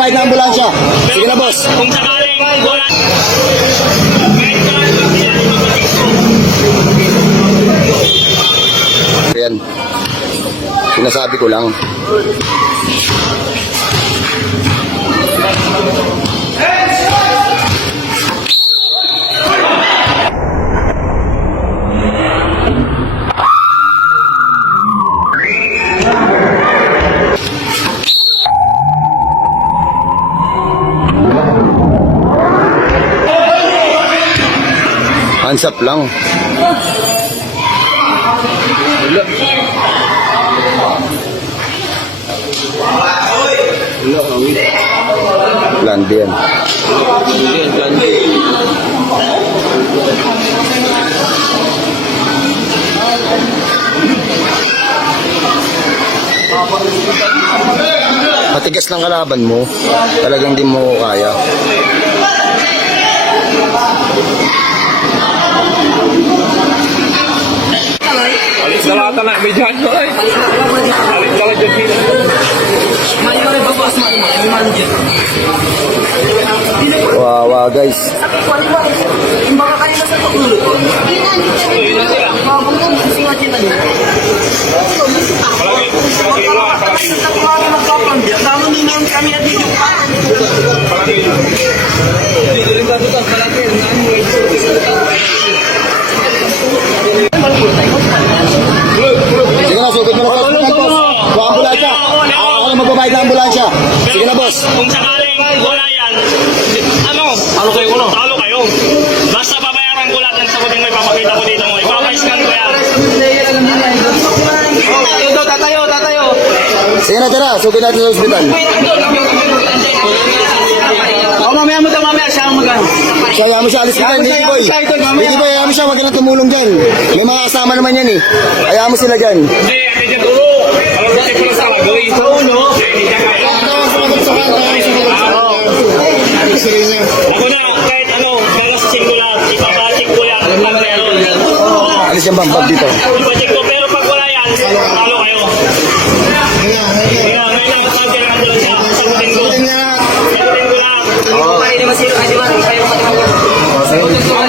magbabayad ng ambulansya. Sige na, boss. Kung sakaling wala. Ayan. Sinasabi ko lang. Hands up lang. Plan B yan. Plan B. Matigas ng kalaban mo, talagang di mo kaya. Alis na lahat na, may dyan ko eh. Alis na lahat dyan. Wawa guys. Sige na, sugod mo na sa hospital, boss. Sa ambulansya. Ako na magbabayad ng ambulansya. Sige na, boss. Kung sakaling wala yan, talo kayo. Basta babayaran ko lahat ng sagutin mo, ipapakita ko dito mo. Ipapascan ko yan. Tatayo. Sige na, tara. Sugod natin sa hospital. Mamaya siya ang magano. Siya, ayaw mo siya. Alis ka dyan, Nicky Boy. Nicky Boy, ayaw mo siya. Huwag ka na tumulong dyan. May mga kasama naman yan eh. Ayaw mo sila dyan. Hindi, dyan ulo. Alam mo, ko lang sa lagay. Sa ulo. Hindi dyan kayo. Ako na, kahit ano, malasing ko lahat. Ipapachik ko yan. Pag meron. Alis yung bambag dito. Ipapachik ko, pero pag wala yan, talo kayo. Ngayon lang, pag yan ang ambulansya. Sagutin ko. Sagutin ko lang.